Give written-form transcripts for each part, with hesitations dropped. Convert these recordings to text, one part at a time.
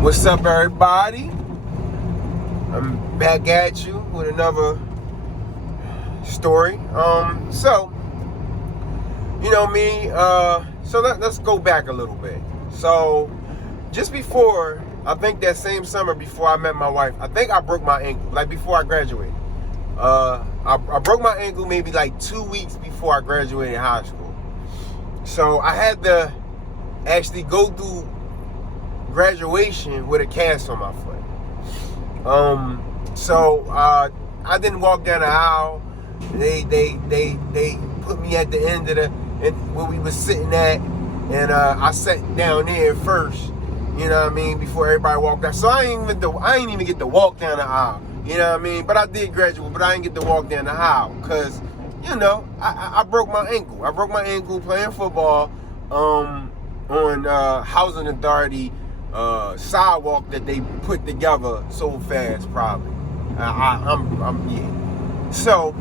What's up, everybody? I'm back at you with another story. So you know me. Let's go back a little bit. So just before, I think that same summer before I met my wife, I think I broke my ankle. Like before I graduated, I broke my ankle maybe like 2 weeks before I graduated high school. So I had to actually go through graduation with a cast on my foot. I didn't walk down the aisle. They put me at the end of where we was sitting at, and I sat down there first. You know what I mean? Before everybody walked out. So I ain't even get to walk down the aisle. You know what I mean? But I did graduate, but I didn't get to walk down the aisle because, you know, I broke my ankle. I broke my ankle playing football on Housing Authority sidewalk that they put together so fast, probably. Yeah. So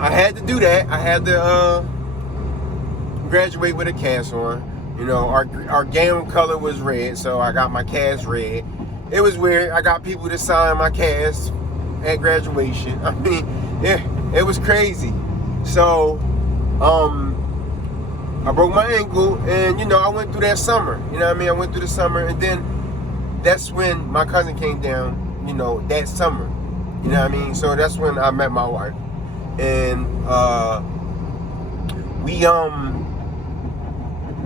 I had to do that. I had to graduate with a cast on. You know, our gown color was red, so I got my cast red. It was weird. I got people to sign my cast at graduation. I mean, it was crazy. So, I broke my ankle, and you know, I went through that summer. You know what I mean? I went through the summer, and then that's when my cousin came down. You know, that summer. You know what I mean? So that's when I met my wife, and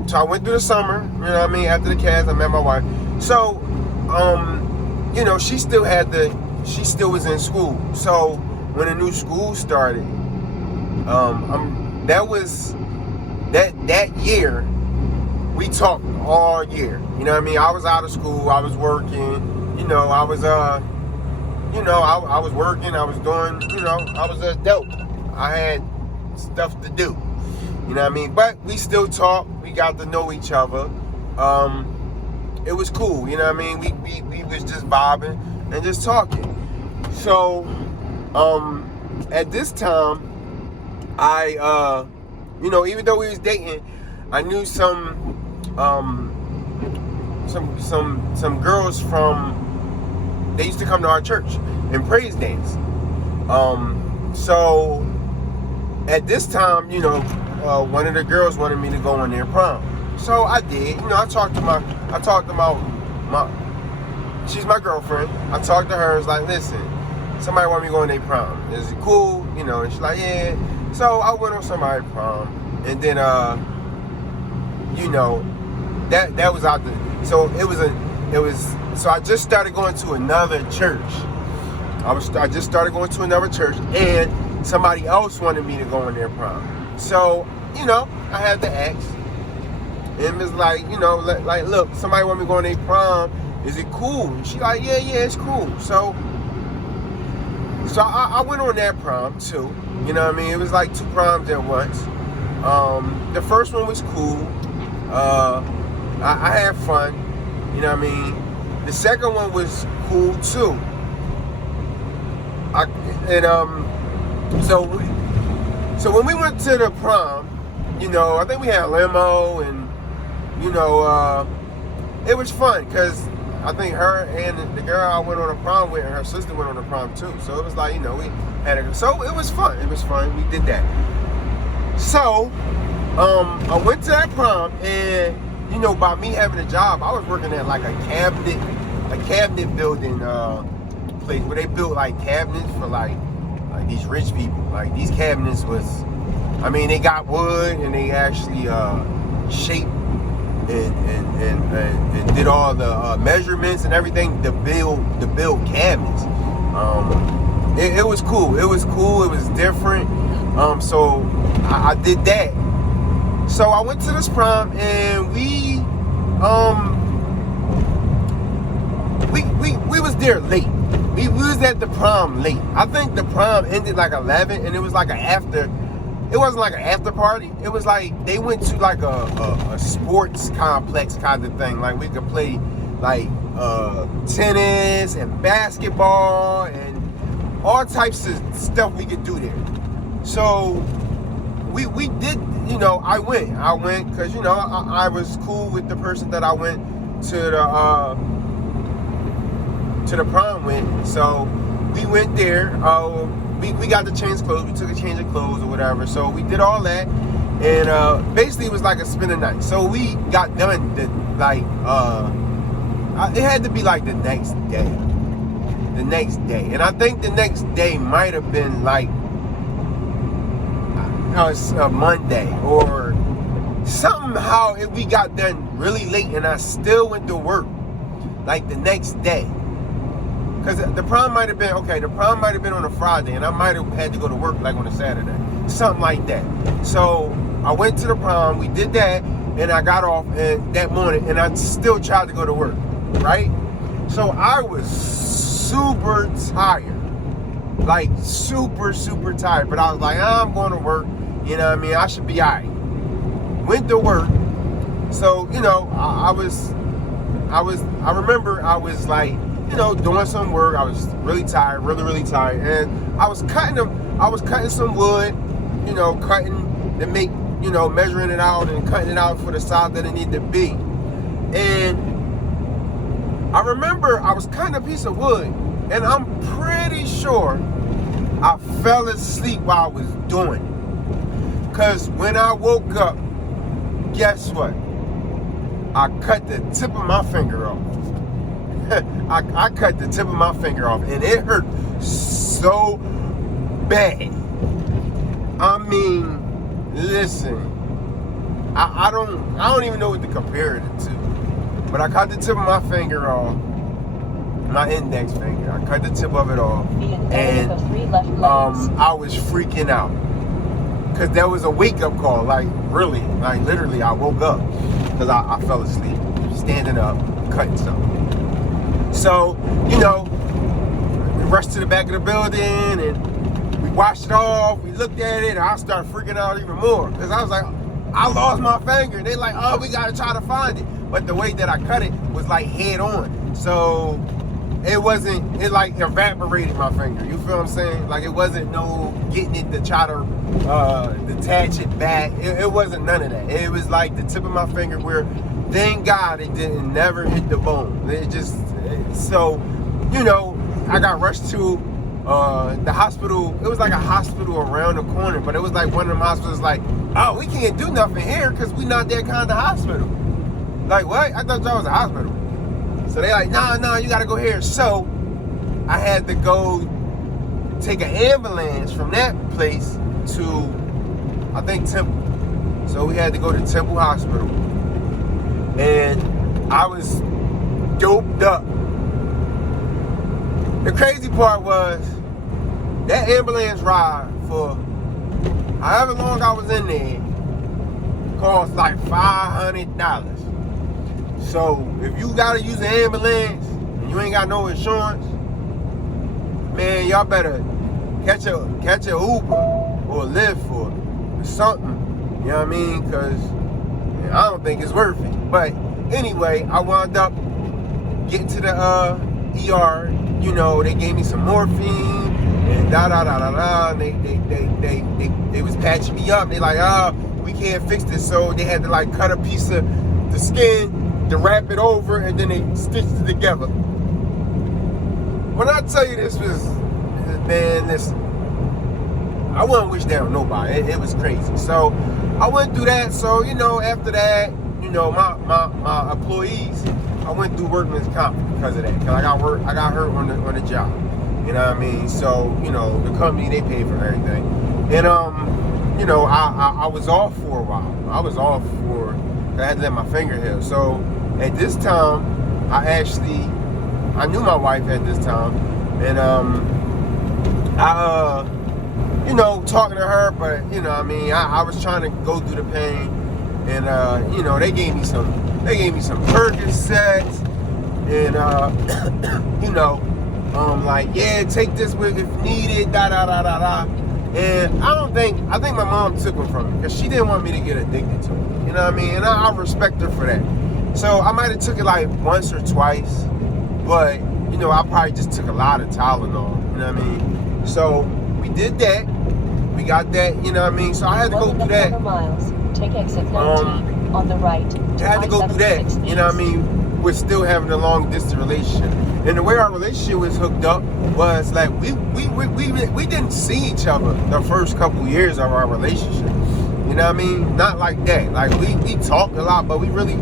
So I went through the summer. You know what I mean? After the cast, I met my wife. So, you know, she still was in school. So when the new school started, that year, we talked all year. You know what I mean? I was out of school. I was working. You know, I was working. I was doing. You know, I was an adult. I had stuff to do. You know what I mean? But we still talked. We got to know each other. It was cool. You know what I mean? We was just vibing and just talking. So, at this time, you know, even though we was dating, I knew some girls from, they used to come to our church and praise dance. So at this time, you know, one of the girls wanted me to go on their prom. So I did. You know, I talked to my she's my girlfriend. I talked to her. It's like, listen, somebody want me to go on their prom. Is it cool? You know, and she's like, yeah. So I went on somebody's prom, and then you know, that was out there. So so I just started going to another church. I just started going to another church, and somebody else wanted me to go on their prom. So, you know, I had to ask. And it was like, you know, like, look, somebody want me to go on their prom. Is it cool? And she like, yeah, it's cool. So I went on that prom too. You know what I mean? It was like 2 proms at once. The first one was cool. I had fun. You know what I mean? The second one was cool too. So when we went to the prom, you know, I think we had a limo, and you know, it was fun because I think her and the girl I went on a prom with, and her sister went on a prom too. So it was like, you know, so it was fun. It was fun. We did that. So I went to that prom, and you know, by me having a job, I was working at like a cabinet building place where they built like cabinets for like these rich people. Like these cabinets was, I mean, they got wood, and they actually shaped and did all the measurements and everything to build cabinets. It was cool. It was cool. It was different. So I did that. So I went to this prom, and we was there late. We was at the prom late. I think the prom ended like 11, and it was like it wasn't like an after party. It was like they went to like a sports complex kind of thing. Like we could play like tennis and basketball and all types of stuff we could do there. So we did, you know, I went because, you know, I was cool with the person that I went to the prom with. So we went there. We got to change clothes. We took a change of clothes or whatever. So we did all that, and basically it was like a spin the night. So we got done it had to be like the next day. The next day, and I think the next day might have been like a Monday or somehow. If we got done really late, and I still went to work like the next day. Because the prom might have been, the prom might have been on a Friday, and I might have had to go to work like on a Saturday. Something like that. So I went to the prom, we did that, and I got off that morning, and I still tried to go to work, right? So I was super tired. Like super, super tired. But I was like, I'm going to work. You know what I mean? I should be all right. Went to work. So, I remember I was like, doing some work. I was really tired, really, really tired. And I was cutting some wood, cutting to make, measuring it out and cutting it out for the size that it needed to be. And I remember I was cutting a piece of wood, and I'm pretty sure I fell asleep while I was doing it. Because when I woke up, guess what? I cut the tip of my finger off. I cut the tip of my finger off, and it hurt so bad. I mean, listen, I don't even know what to compare it to, but I cut the tip of my finger off, my index finger. I cut the tip of it off, and I was freaking out because there was a wake up call. Like literally, I woke up because I fell asleep standing up cutting something. So, we rushed to the back of the building and we washed it off. We looked at it and I started freaking out even more because I was like, I lost my finger. They're like, oh, we got to try to find it. But the way that I cut it was like head on. So it like evaporated my finger. You feel what I'm saying? Like it wasn't no getting it to try to detach it back. It wasn't none of that. It was like the tip of my finger where, thank God it didn't never hit the bone. It just, so, I got rushed to the hospital. It was like a hospital around the corner, but it was like one of them hospitals like, oh, we can't do nothing here because we not that kind of hospital. Like, what? I thought y'all was a hospital. So they like, no, you got to go here. So I had to go take an ambulance from that place to, I think, Temple. So we had to go to Temple Hospital. And I was doped up. The crazy part was that ambulance ride for however long I was in there cost like $500. So if you gotta use an ambulance and you ain't got no insurance, man, y'all better catch a Uber or a Lyft or something. You know what I mean? Because I don't think it's worth it. But anyway, I wound up getting to the ER. They gave me some morphine and they was patching me up. They like, we can't fix this. So they had to like cut a piece of the skin to wrap it over, and then they stitched it together. When I tell you this was, man, listen, I wouldn't wish that on nobody. It was crazy. So I went through that. So, after that, my employees, I went through workman's comp because of that. Because I got hurt on the job. You know what I mean? So, the company, they paid for everything. And, I was off for a while. I was off I had to let my finger heal. So at this time, I knew my wife at this time. And, talking to her, but, I was trying to go through the pain. And, they gave me some Percocets. And, like, yeah, take this with if needed, And I think my mom took them from me because she didn't want me to get addicted to it. You know what I mean? And I respect her for that. So I might have took it like once or twice, but, I probably just took a lot of Tylenol. You know what I mean? So we did that. We got that, you know what I mean? So I had to go through that. Miles. Take exit 19 on the right. I had to go through that, you know what I mean? we're still having a long distance relationship. And the way our relationship was hooked up was like we didn't see each other the first couple years of our relationship. You know what I mean? Not like that. Like we talked a lot, but we really,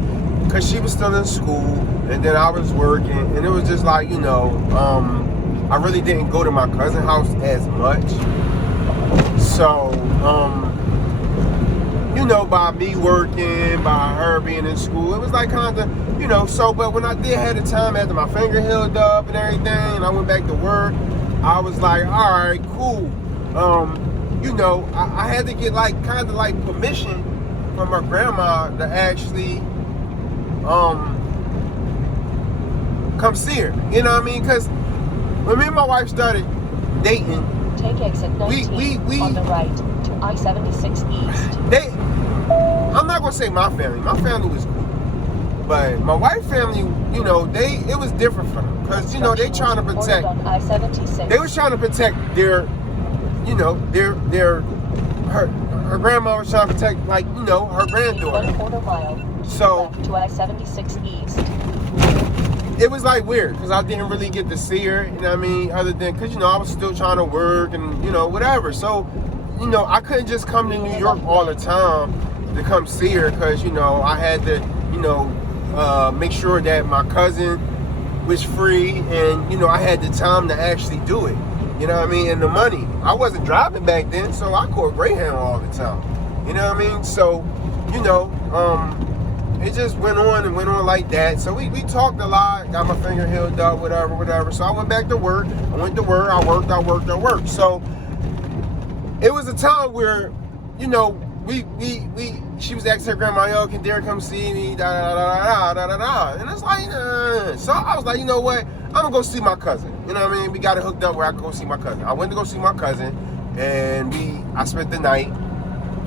cause she was still in school and then I was working, and it was just like, you know, I really didn't go to my cousin's house as much. So, you know, by me working, by her being in school, it was like kind of, you know, so, but when I did have the time after my finger healed up and everything, and I went back to work, I was like, all right, cool. You know, I had to get like, kind of like permission from my grandma to actually, come see her. You know what I mean? Because when me and my wife started dating, take exit 19 we on the right to I-76 East. I'm not gonna say my family. My family was cool, but my wife's family, you know, it was different for them because, you know, they trying to protect. On I-76. They was trying to protect their, you know, her grandma was trying to protect, like, you know, her granddaughter. 1/4 mile. So to I-76 East. It was like weird because I didn't really get to see her, you know what I mean, other than because, you know, I was still trying to work and, you know, whatever. So, you know, I couldn't just come to New York all the time to come see her because, you know, I had to, you know, make sure that my cousin was free and, you know, I had the time to actually do it, you know what I mean, and the money. I wasn't driving back then, so I caught Greyhound all the time, you know what I mean. So, you know, it just went on and went on like that. So we talked a lot, got my finger healed up, whatever. So I went back to work. I went to work. I worked. So it was a time where, you know, she was asking her grandma, yo, can Derek come see me? And it's like, So I was like, you know what? I'm gonna go see my cousin. You know what I mean? We got it hooked up where I could go see my cousin. I went to go see my cousin, and I spent the night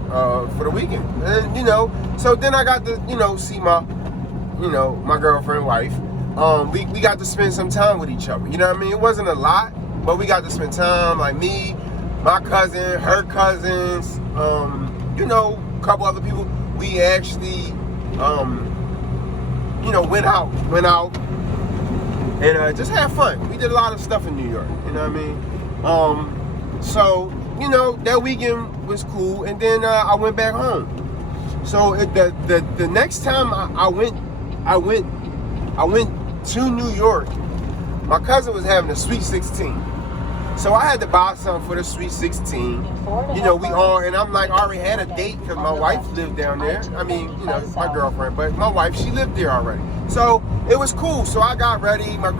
for the weekend. And, you know, so then I got to, you know, see my girlfriend, wife. We got to spend some time with each other. You know what I mean? It wasn't a lot, but we got to spend time, like me, my cousin, her cousins, you know, a couple other people. We actually, you know, went out and just had fun. We did a lot of stuff in New York, you know what I mean? So, you know, that weekend was cool, and then I went back home. So the next time I went to New York, my cousin was having a Sweet 16. So I had to buy something for the Sweet 16. You know, and I'm like, I already had a date because my wife lived down there. I mean, you know, my girlfriend, but my wife, she lived there already. So it was cool. So I got ready. I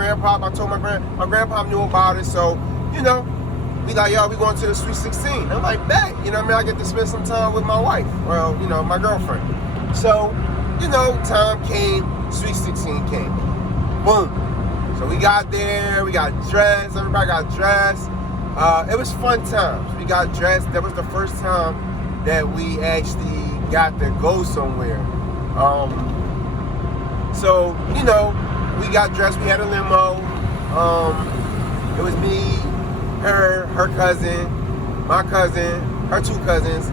told my grandpa knew about it. So, you know, we like, yo, we going to the Sweet 16. I'm like, bet. You know what I mean? I get to spend some time with my wife. Well, you know, my girlfriend. So, you know, time came, Sweet 16 came. Boom. So we got there, we got dressed, everybody got dressed. It was fun times. We got dressed. That was the first time that we actually got to go somewhere. So, you know, we got dressed, we had a limo. It was me, her cousin, my cousin, her two cousins,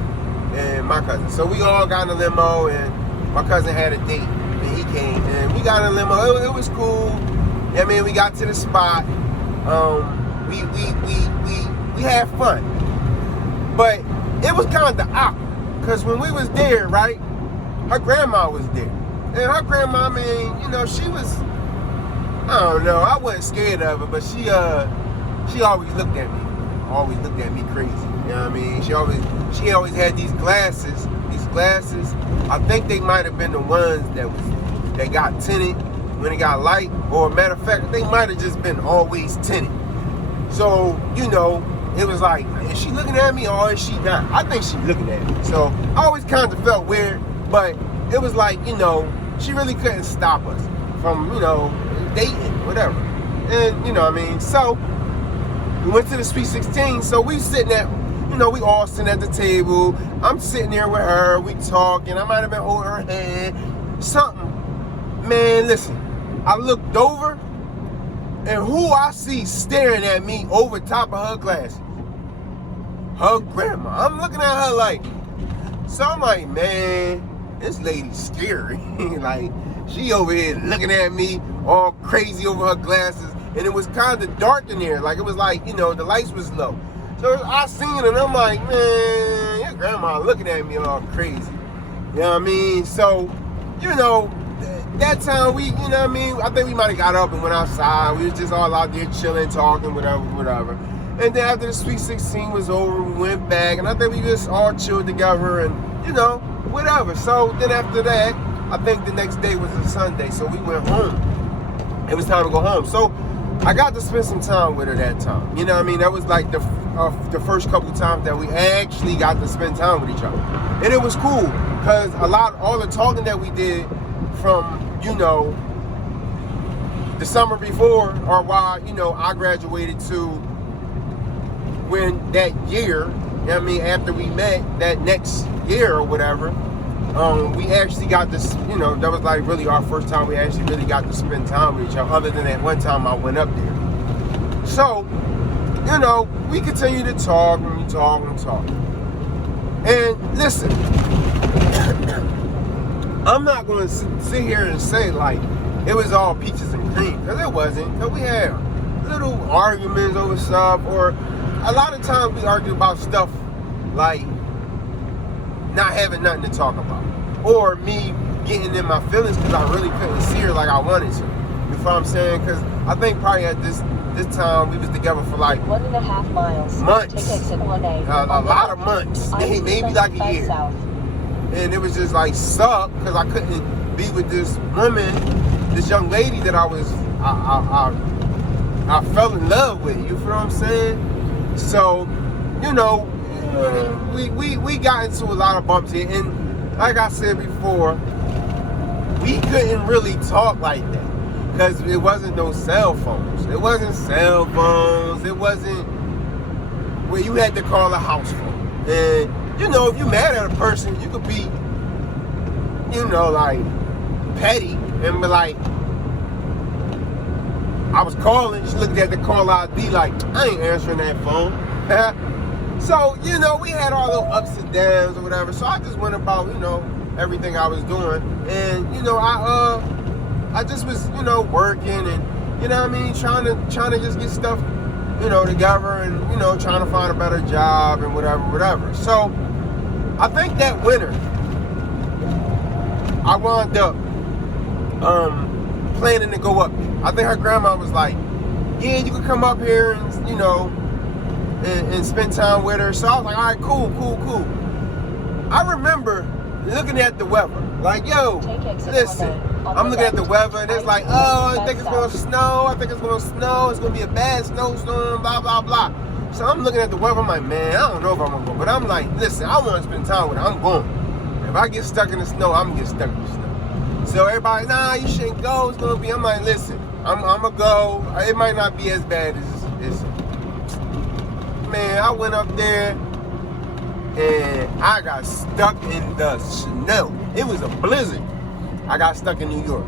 and my cousin. So we all got in a limo, and my cousin had a date, and he came, and we got in a limo. It was cool. I mean, we got to the spot. We had fun, but it was kind of awkward because when we was there, right, her grandma was there, and her grandma, I mean, you know, she was, I don't know, I wasn't scared of her, but she always looked at me crazy. You know what I mean? She always had these glasses. I think they might have been the ones that got tinted when it got light, or matter of fact, they might have just been always tinted. So, you know, it was like, is she looking at me or is she not? I think she's looking at me. So I always kind of felt weird, but it was like, you know, she really couldn't stop us from, you know, dating, whatever. And, you know what I mean? So we went to the Sweet 16. So we sitting at, you know, we all sitting at the table. I'm sitting there with her. We talking. I might have been holding her hand. Something. Man, listen. I looked over, and who I see staring at me over top of her glasses? Her grandma. I'm looking at her like, so I'm like, man, this lady's scary. Like, She over here looking at me all crazy over her glasses. And it was kind of dark in there. Like, it was like, the lights was low. So I seen it and I'm like, man, your grandma looking at me all crazy. You know what I mean? So, that time I think we might have got up and went outside. We was just all out there chilling, talking, whatever. And then after the Sweet 16 was over, we went back, and I think we just all chilled together and, whatever. So then after that, I think the next day was a Sunday, so we went home. It was time to go home. So I got to spend some time with her that time. You know what I mean? That was like the first couple times that we actually got to spend time with each other. And it was cool, because all the talking that we did from, the summer before, or while, I graduated to when that year, after we met, that next year or whatever, we actually got this, that was like really our first time we actually really got to spend time with each other, other than that one time I went up there. So, we continue to talk and we talk and talk. And listen, I'm not going to sit here and say like it was all peaches and cream, because it wasn't. Because we had little arguments over stuff, or a lot of times we argue about stuff like not having nothing to talk about, or me getting in my feelings because I really couldn't see her like I wanted to. You know what I'm saying? Because I think probably at this time we was together for like 1.5 miles. Months. Take exit 1A. A lot of months. Maybe like a year. South. And it was just like sucked because I couldn't be with this woman, this young lady that I fell in love with. You feel what I'm saying? So, we got into a lot of bumps here, and like I said before, we couldn't really talk like that because it wasn't no cell phones. It wasn't cell phones. It wasn't where you had to call a house phone. And if you mad at a person, you could be, like petty and be like, I was calling. She looked at the call ID like, I ain't answering that phone. So, we had our little ups and downs or whatever. So I just went about, everything I was doing. And, I just was, working and, trying to just get stuff, together and, trying to find a better job and whatever. So I think that winter, I wound up planning to go up there. I think her grandma was like, yeah, you could come up here and, and spend time with her. So I was like, all right, cool. I remember looking at the weather, like, yo, listen, I'm looking at the weather and it's like, oh, I think it's going to snow. It's going to be a bad snowstorm, blah, blah, blah. So I'm looking at the weather, I'm like, man, I don't know if I'm going to go. But I'm like, listen, I want to spend time with her. I'm going. If I get stuck in the snow, I'm going to get stuck in the snow. So everybody, nah, you shouldn't go. It's going to be, I'm like, listen, I'm going to go. It might not be as bad as man, I went up there and I got stuck in the snow. It was a blizzard. I got stuck in New York.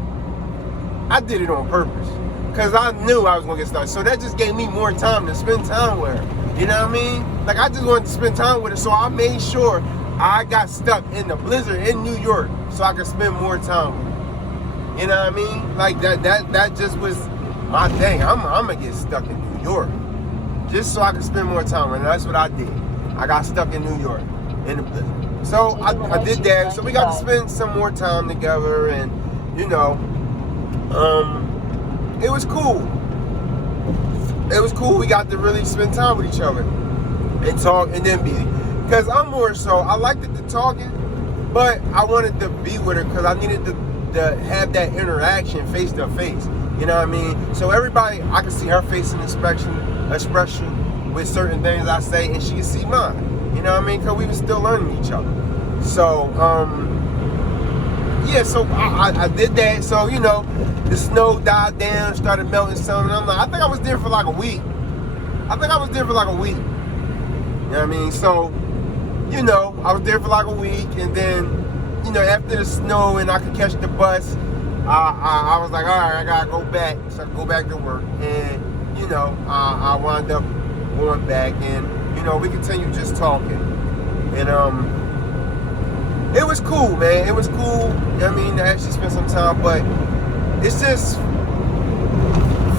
I did it on purpose because I knew I was going to get stuck. So that just gave me more time to spend time with her. You know what I mean? Like, I just wanted to spend time with her, so I made sure I got stuck in the blizzard in New York so I could spend more time with her. You know what I mean? Like, that just was my thing. I'm going to get stuck in New York just so I could spend more time with her. And that's what I did. I got stuck in New York in the blizzard. So I did that. So we got to spend some more time together, and it was cool. It was cool. We got to really spend time with each other and talk, and then be. Because I'm more so, I liked the talking, but I wanted to be with her because I needed to have that interaction face to face. You know what I mean? So everybody, I can see her face and expression with certain things I say, and she can see mine. You know what I mean? Because we were still learning each other. So, yeah, so I did that. So, the snow died down, started melting some, and I'm like, I think I was there for like a week. You know what I mean? So, I was there for like a week, and then, after the snow and I could catch the bus, I was like, all right, I gotta go back. So I go back to work, and, I wound up going back, and, we continued just talking. And, it was cool, man. It was cool. I mean, to actually spend some time, but it's just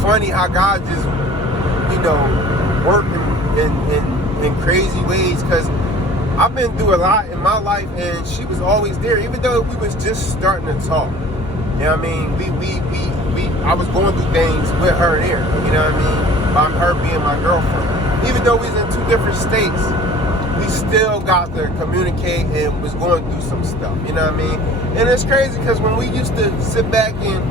funny how God just, work in crazy ways. Because I've been through a lot in my life, and she was always there, even though we was just starting to talk. You know what I mean? I was going through things with her there. You know what I mean? By her being my girlfriend. Even though we was in two different states, we still got to communicate and was going through some stuff. You know what I mean? And it's crazy because when we used to sit back and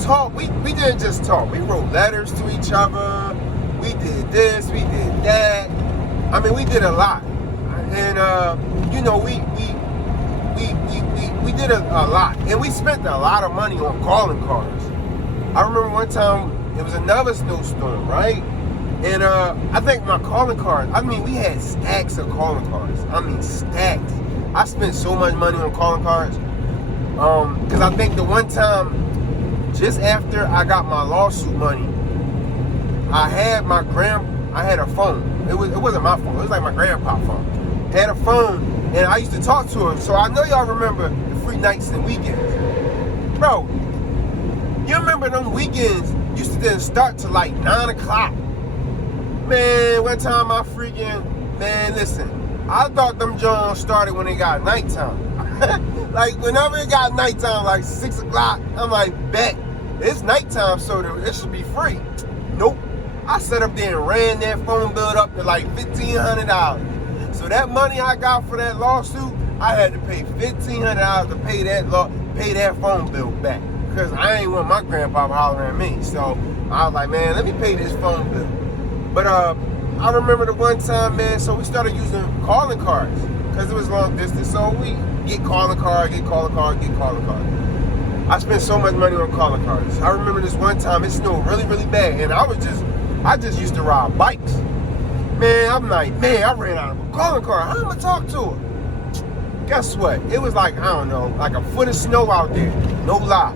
talk, we didn't just talk. We wrote letters to each other. We did this, we did that. I mean, we did a lot. And we did a lot. And we spent a lot of money on calling cards. I remember one time it was another snowstorm, right? And I think my calling cards, we had stacks of calling cards. Stacks. I spent so much money on calling cards. Because I think the one time, just after I got my lawsuit money, I had a phone. It wasn't my phone. It was like my grandpa's phone. I had a phone, and I used to talk to him. So I know y'all remember the free nights and weekends. Bro, you remember them weekends used to then start to like 9 o'clock. Man, one time listen, I thought them Jones started when it got nighttime. Like, whenever it got nighttime, like 6 o'clock, I'm like, bet, it's nighttime, so it should be free. Nope. I sat up there and ran that phone bill up to like $1,500. So that money I got for that lawsuit, I had to pay $1,500 to pay that phone bill back. Because I ain't want my grandpa hollering at me. So I was like, man, let me pay this phone bill. But I remember the one time, man, so we started using calling cards because it was long distance. So we get calling cards. I spent so much money on calling cards. I remember this one time, it snowed really, really bad, and I just used to ride bikes. Man, I'm like, man, I ran out of a calling card. How am I gonna talk to her? Guess what? It was like, I don't know, like a foot of snow out there. No lie.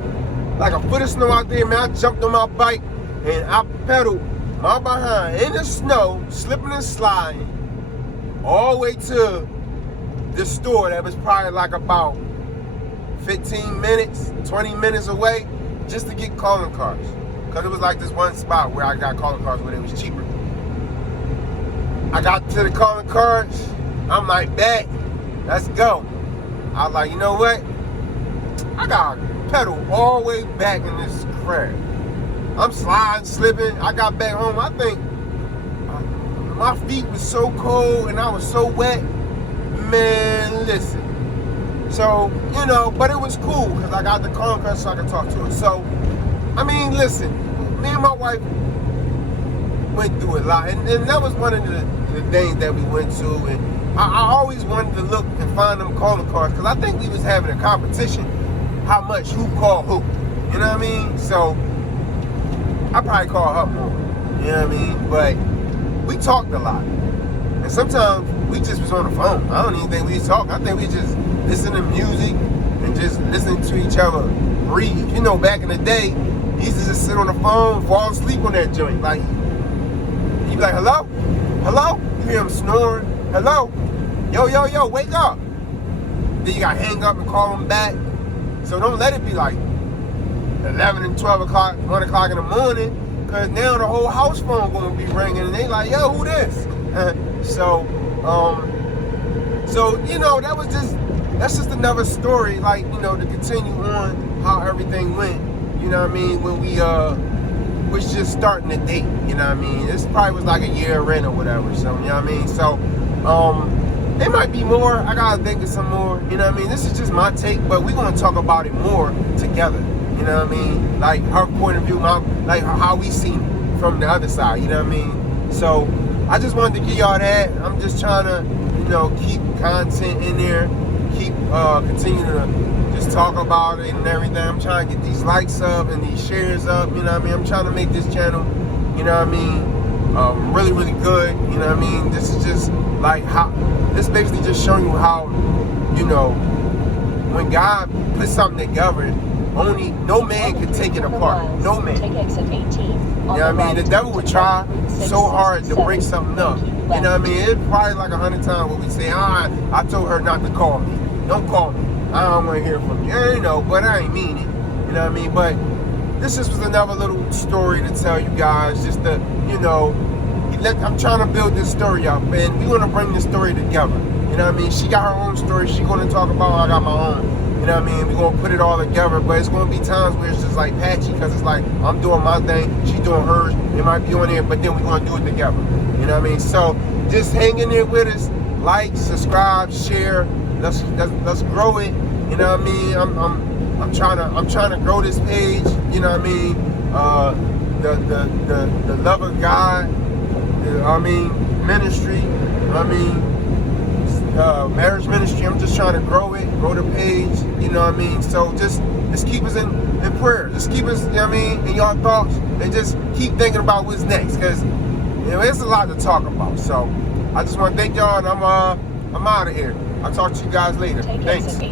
Like a foot of snow out there, man. I jumped on my bike and I pedaled my behind in the snow, slipping and sliding, all the way to the store that was probably like about 15 minutes, 20 minutes away, just to get calling cards. Because it was like this one spot where I got calling cards where it was cheaper. I got to the calling cards. I'm like, bet, let's go. I was like, you know what? I got to pedal all the way back in this crap. I'm sliding, slipping. I got back home. I think my feet was so cold and I was so wet. Man, listen. So, but it was cool because I got the calling card so I could talk to her. So, listen, me and my wife went through a lot. And that was one of the things that we went to. And I always wanted to look and find them calling cards because I think we was having a competition how much who called who. You know what I mean? So, I probably call her more. You know what I mean? But we talked a lot. And sometimes we just was on the phone. I don't even think we was talking. I think we just listened to music and just listening to each other breathe. Back in the day, we used to just sit on the phone, fall asleep on that joint. Like, you be like, hello? Hello? You hear him snoring. Hello? Yo, wake up. Then you got to hang up and call him back. So don't let it be like 11 and 12 o'clock, 1 o'clock in the morning, because now the whole house phone going to be ringing, and they like, yo, who this? So that's just another story, like, to continue on how everything went, when we was just starting to date, This probably was like a year in or whatever, so, So, there might be more. I gotta think of some more, This is just my take, but we're gonna talk about it more together, Like her point of view, like how we seen it from the other side, So, I just wanted to give y'all that. I'm just trying to, keep content in there, keep continue to just talk about it and everything. I'm trying to get these likes up and these shares up, I'm trying to make this channel, really, really good, This is just like this basically just showing you how, when God puts something together, no man can take it apart. No man. Take exit 18. The devil would try so hard to break something up, You know what I mean? It's probably like 100 times where we say, I told her not to call me. Don't call me. I don't want to hear from you. You know, but I ain't mean it. You know what I mean? But this just was another little story to tell you guys. Just to, you know, I'm trying to build this story up. And we want to bring this story together. You know what I mean? She got her own story. She going to talk about, I got my own. You know what I mean? We're going to put it all together, but it's going to be times where it's just like patchy because it's like I'm doing my thing, she doing hers, it might be on there, but then we're going to do it together. You know what I mean? So just hang in there with us, like, subscribe, share, let's grow it. You know what I mean? I'm trying to grow this page, you know what I mean? The love of God, ministry, marriage ministry. I'm just trying to grow the page, you know what I mean? So just keep us in prayer. Just keep us, you know what I mean, in your thoughts, and just keep thinking about what's next, because you know it's a lot to talk about. So I just want to thank y'all, and I'm out of here. I'll talk to you guys later. Take Thanks. care.